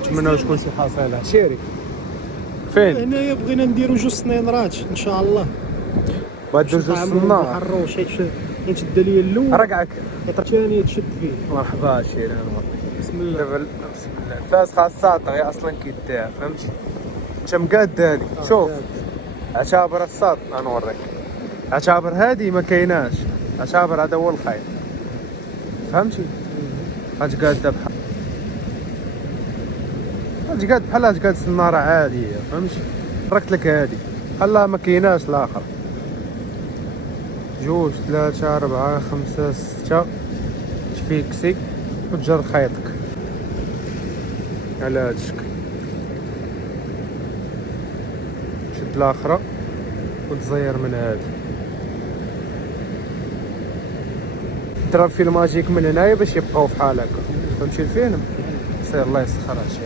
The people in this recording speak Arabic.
نتمنى تكون شي حصيله شيري. فين هنايا بغينا نديرو جوج سنينرات ان شاء الله. بغات دوز الصنار حروش حيت شد ليا الاول رقعك الثاني تشد فيه. مرحبا شيري. بسم الله. بسم الله. الفاس خاص الساطع هي اصلا كيدار فهمتي. انت مقاداني شوف عشابر الساط غنوريك. عشابر هادي ما كايناش، عشابر هذا هو الخير فهمتي. غتقاده بحال غتقاد بحال غتقاد السناره عاديه فهمتي. تركت لك هادي بحال ما كايناش الاخر. جوج ثلاثة أربعة خمسة ستة تفيكسي وتجر خيطك على هاد الشكل. شد الاخرى وتزير من هادي. ترى في الماجيك من هنايا باش يبقاو فحال هكا فهمتي الفيلم. سير الله يسخر هادشي.